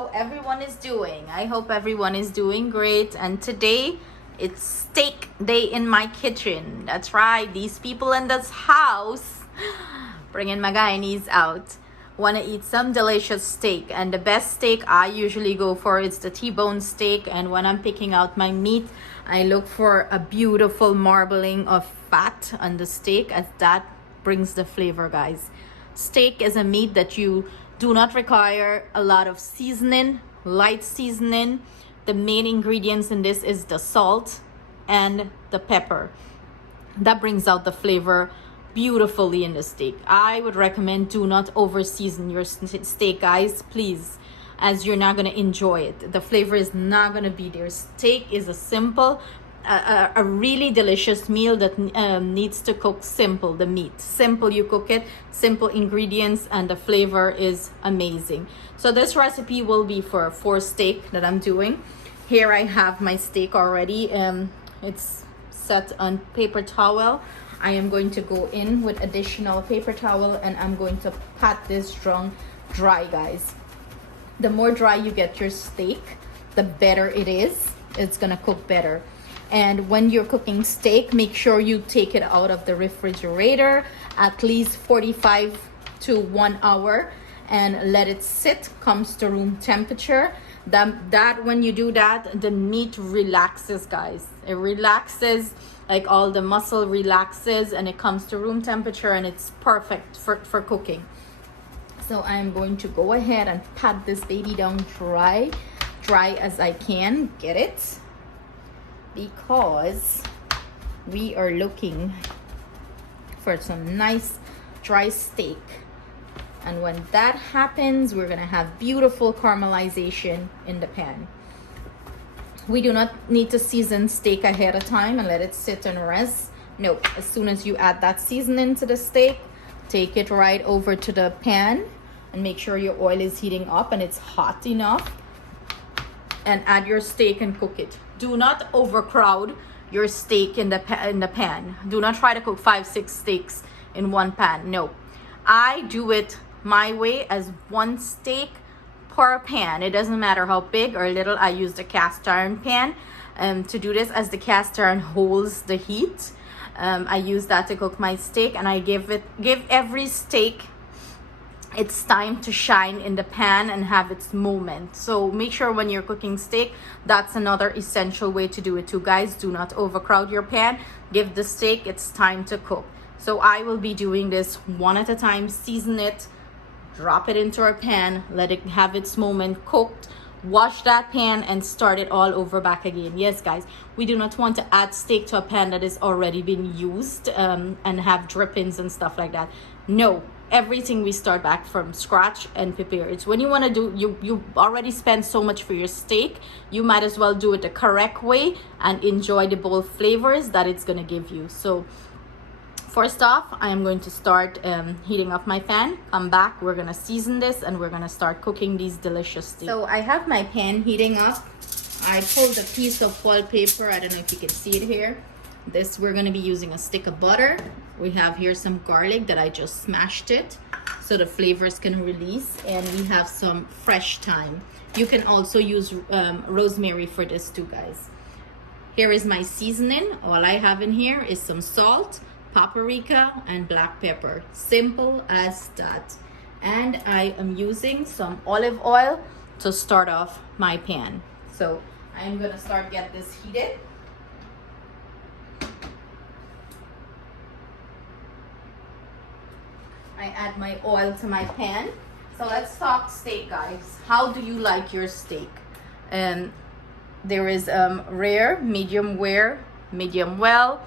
how everyone is doing. I hope everyone is doing great. And today it's steak day in my kitchen. That's right, these people in this house bringing my guineas out want to eat some delicious steak, and the best steak I usually go for is the T-bone steak. And when I'm picking out my meat, I look for a beautiful marbling of fat on the steak, as that brings the flavor, guys. Steak is a meat that you do not require a lot of seasoning, light seasoning. The main ingredients in this is the salt and the pepper. That brings out the flavor beautifully in the steak. I would recommend do not over season your steak, guys, please, as you're not going to enjoy it. The flavor is not going to be there. Steak is a simple a really delicious meal that needs to cook simple. The meat simple, you cook it, simple ingredients, and the flavor is amazing. So this recipe will be for 4 steak that I'm doing. Here I have my steak already. It's set on paper towel. I am going to go in with additional paper towel, and I'm going to pat this dry, guys. The more dry you get your steak, the better it is. It's gonna cook better. And when you're cooking steak, make sure you take it out of the refrigerator at least 45 to 1 hour and let it sit, comes to room temperature. That when you do that, the meat relaxes, guys. It relaxes, like all the muscle relaxes, and it comes to room temperature, and it's perfect for cooking. So I'm going to go ahead and pat this baby down dry as I can get it, because we are looking for some nice dry steak. And when that happens, we're gonna have beautiful caramelization in the pan. We do not need to season steak ahead of time and let it sit and rest. No, as soon as you add that seasoning to the steak, take it right over to the pan and make sure your oil is heating up and it's hot enough, and add your steak and cook it. Do not overcrowd your steak in the pan. Do not try to cook 5-6 steaks in one pan. No, I do it my way, as 1 steak per pan. It doesn't matter how big or little. I use the cast iron pan to do this, as the cast iron holds the heat. I use that to cook my steak, and I give every steak its time to shine in the pan and have its moment. So make sure when you're cooking steak, that's another essential way to do it too, guys. Do not overcrowd your pan. Give the steak its time to cook. So I will be doing this one at a time. Season it, drop it into our pan, let it have its moment, cooked, wash that pan, and start it all over back again. Yes, guys, we do not want to add steak to a pan that is already been used and have drippings and stuff like that. No, everything we start back from scratch and prepare. It's when you want to do, you already spent so much for your steak, you might as well do it the correct way and enjoy the bold flavors that it's going to give you. So first off, I am going to start heating up my pan. Come back, we're gonna season this, and we're gonna start cooking these delicious steaks. So I have my pan heating up. I pulled a piece of foil paper. I don't know if you can see it here. This, we're gonna be using a stick of butter. We have here some garlic that I just smashed it so the flavors can release, and we have some fresh thyme. You can also use rosemary for this too, guys. Here is my seasoning. All I have in here is some salt, paprika, and black pepper. Simple as that. And I am using some olive oil to start off my pan. So I'm gonna get this heated. I add my oil to my pan. So let's talk steak, guys. How do you like your steak? There is rare, medium rare, medium well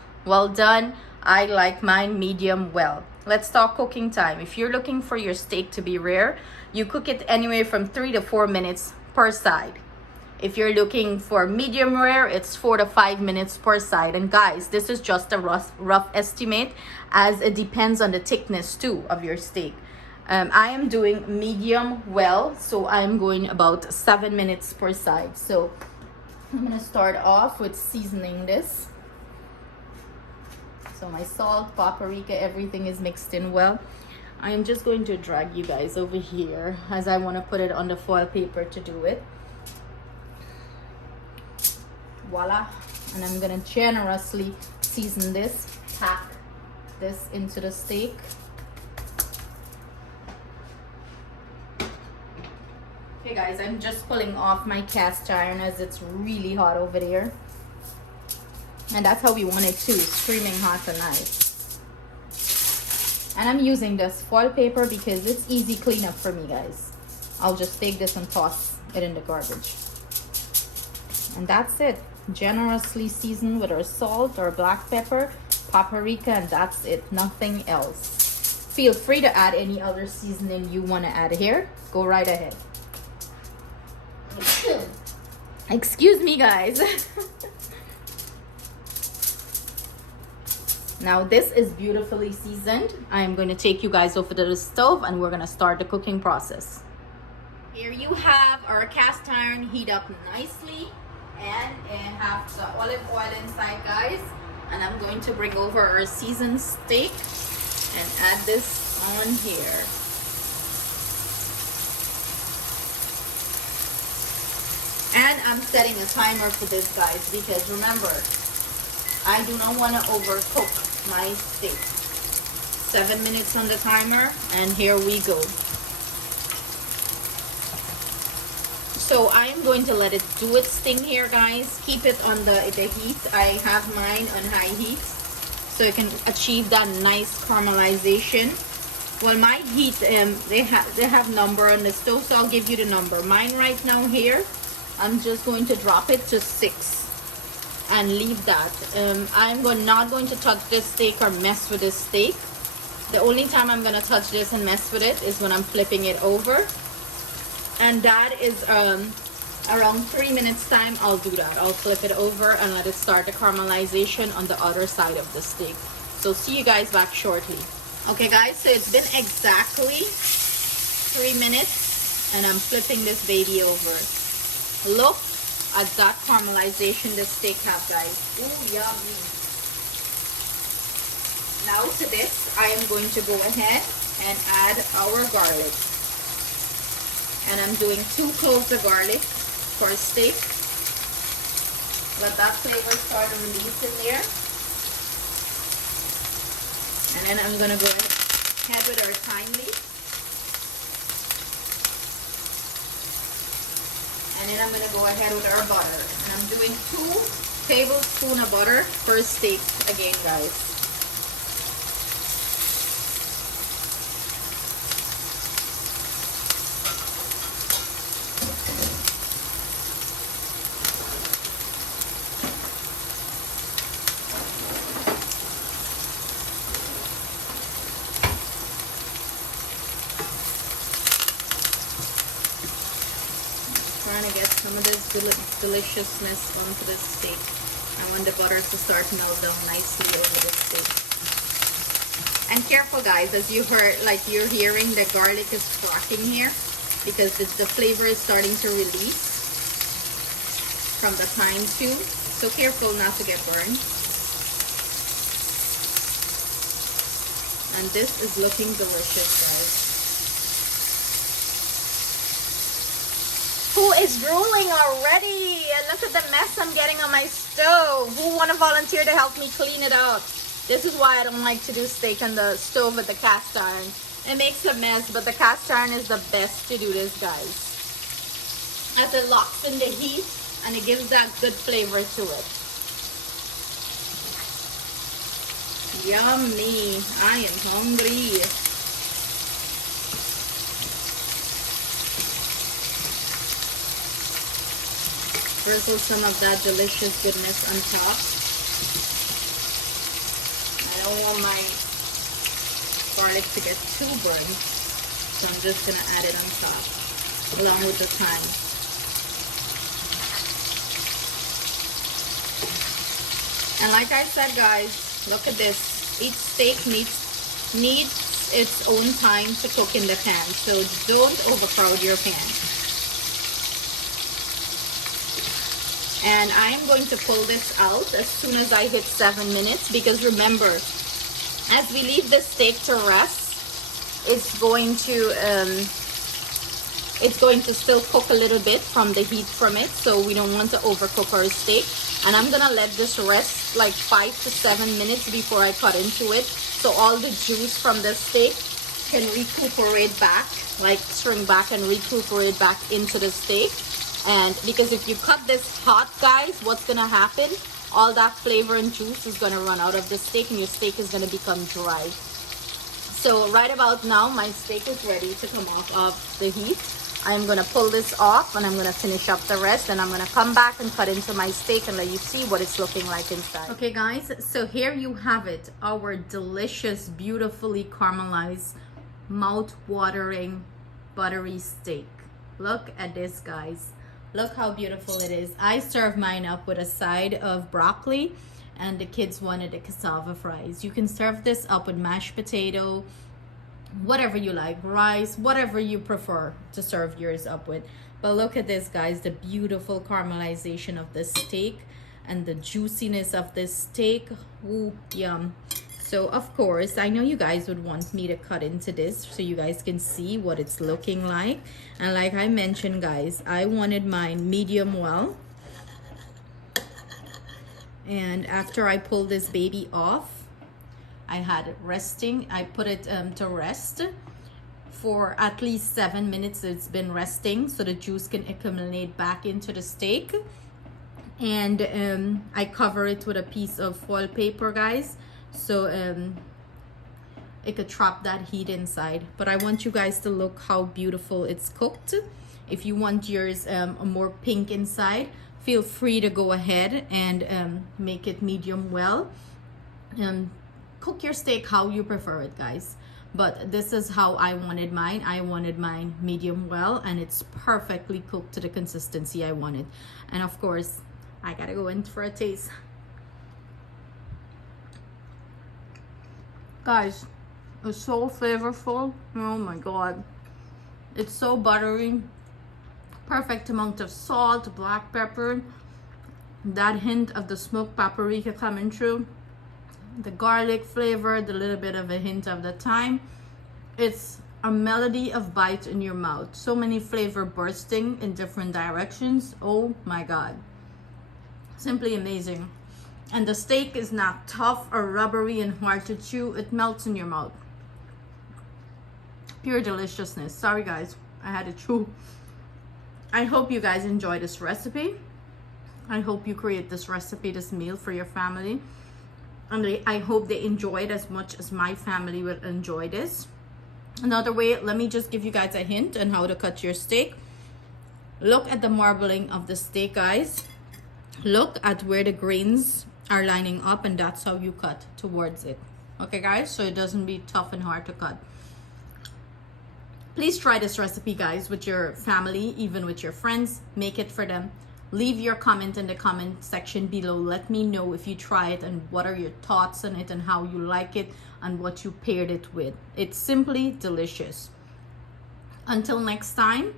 done. I like mine medium well. Let's talk cooking time. If you're looking for your steak to be rare, you cook it anywhere from 3 to 4 minutes per side. If you're looking for medium rare, it's 4 to 5 minutes per side. And guys, this is just a rough estimate, as it depends on the thickness too of your steak. I am doing medium well, so I'm going about 7 minutes per side. So I'm gonna start off with seasoning this. So my salt, paprika, everything is mixed in well. I'm just going to drag you guys over here as I want to put it on the foil paper to do it. Voila. And I'm gonna generously season this, pack this into the steak. Okay guys, I'm just pulling off my cast iron as it's really hot over there. And that's how we want it too, screaming hot tonight. And I'm using this foil paper because it's easy cleanup for me, guys. I'll just take this and toss it in the garbage. And that's it. Generously seasoned with our salt, our black pepper, paprika, and that's it. Nothing else. Feel free to add any other seasoning you want to add here. Go right ahead. Excuse me, guys. Now this is beautifully seasoned. I am going to take you guys over to the stove and we're going to start the cooking process. Here you have our cast iron heat up nicely, and it has the olive oil inside, guys. And I'm going to bring over our seasoned steak and add this on here. And I'm setting a timer for this, guys, because remember, I do not want to overcook my steak. 7 minutes on the timer, and here we go. So I am going to let it do its thing here, guys. Keep it on the heat. I have mine on high heat so it can achieve that nice caramelization. Well, my heat, they have number on the stove, so I'll give you the number. Mine right now here, I'm just going to drop it to 6 and leave that. I'm not going to touch this steak or mess with this steak. The only time I'm going to touch this and mess with it is when I'm flipping it over. And that is around 3 minutes time. I'll do that. I'll flip it over and let it start the caramelization on the other side of the steak. So see you guys back shortly. Okay guys, so it's been exactly 3 minutes and I'm flipping this baby over. Look at that caramelization the steak has, guys. Ooh, yummy. Now to this, I am going to go ahead and add our garlic. And I'm doing 2 cloves of garlic for a steak. Let that flavor start to release in there. And then I'm gonna go ahead with our thyme leaf. And then I'm gonna go ahead with our butter. And I'm doing 2 tablespoons of butter per steak again, guys. Trying to get some of this deliciousness onto this steak. I want the butter to start to melt down nicely over the steak. And careful, guys, as you heard, like you're hearing the garlic is cracking here because the flavor is starting to release from the thyme too. So careful not to get burned. And this is looking delicious, guys. Who is drooling already? And look at the mess I'm getting on my stove. Who want to volunteer to help me clean it up? This is why I don't like to do steak on the stove with the cast iron. It makes a mess, but the cast iron is the best to do this, guys. As it locks in the heat and it gives that good flavor to it. Yummy. I am hungry. Drizzle some of that delicious goodness on top. I don't want my garlic to get too burnt, so I'm just going to add it on top along with the thyme. And like I said, guys, look at this. Each steak needs its own time to cook in the pan, so don't overcrowd your pan. And I'm going to pull this out as soon as I hit 7 minutes, because remember, as we leave the steak to rest, it's going to still cook a little bit from the heat from it, so we don't want to overcook our steak. And I'm gonna let this rest like 5 to 7 minutes before I cut into it, so all the juice from the steak can recuperate back, like shrink back and recuperate back into the steak. And because if you cut this hot, guys, what's gonna happen? All that flavor and juice is gonna run out of the steak, and your steak is gonna become dry. So right about now, my steak is ready to come off of the heat. I'm gonna pull this off, and I'm gonna finish up the rest, and I'm gonna come back and cut into my steak and let you see what it's looking like inside. Okay guys, so here you have it, our delicious, beautifully caramelized, mouth-watering, buttery steak. Look at this, guys. Look how beautiful it is. I served mine up with a side of broccoli, and the kids wanted the cassava fries. You can serve this up with mashed potato, whatever you like, rice, whatever you prefer to serve yours up with. But look at this, guys, the beautiful caramelization of the steak and the juiciness of this steak. Ooh, yum. So of course, I know you guys would want me to cut into this so you guys can see what it's looking like. And like I mentioned, guys, I wanted mine medium well. And after I pulled this baby off, I had it resting. I put it to rest for at least 7 minutes. It's been resting so the juice can accumulate back into the steak. And I cover it with a piece of foil paper, guys, so it could trap that heat inside. But I want you guys to look how beautiful it's cooked. If you want yours more pink inside, feel free to go ahead and make it medium well. Cook your steak how you prefer it, guys, but this is how I wanted mine. I wanted mine medium well, and it's perfectly cooked to the consistency I wanted. And of course, I gotta go in for a taste. Guys, it's so flavorful. Oh my god, it's so buttery, perfect amount of salt, black pepper, that hint of the smoked paprika coming through, the garlic flavor, the little bit of a hint of the thyme. It's a melody of bite in your mouth. So many flavor bursting in different directions. Oh my god, simply amazing. And the steak is not tough or rubbery and hard to chew. It melts in your mouth. Pure deliciousness. Sorry guys, I had to chew. I hope you guys enjoy this recipe. I hope you create this recipe, this meal for your family. And I hope they enjoy it as much as my family will enjoy this. Another way, let me just give you guys a hint on how to cut your steak. Look at the marbling of the steak, guys. Look at where the grains are lining up, and that's how you cut towards it. Okay guys, so it doesn't be tough and hard to cut. Please try this recipe, guys, with your family, even with your friends. Make it for them. Leave your comment in the comment section below. Let me know if you try it and what are your thoughts on it and how you like it and what you paired it with. It's simply delicious. Until next time,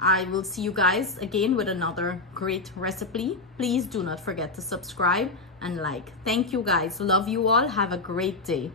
I will see you guys again with another great recipe. Please do not forget to subscribe and like. Thank you guys. Love you all. Have a great day.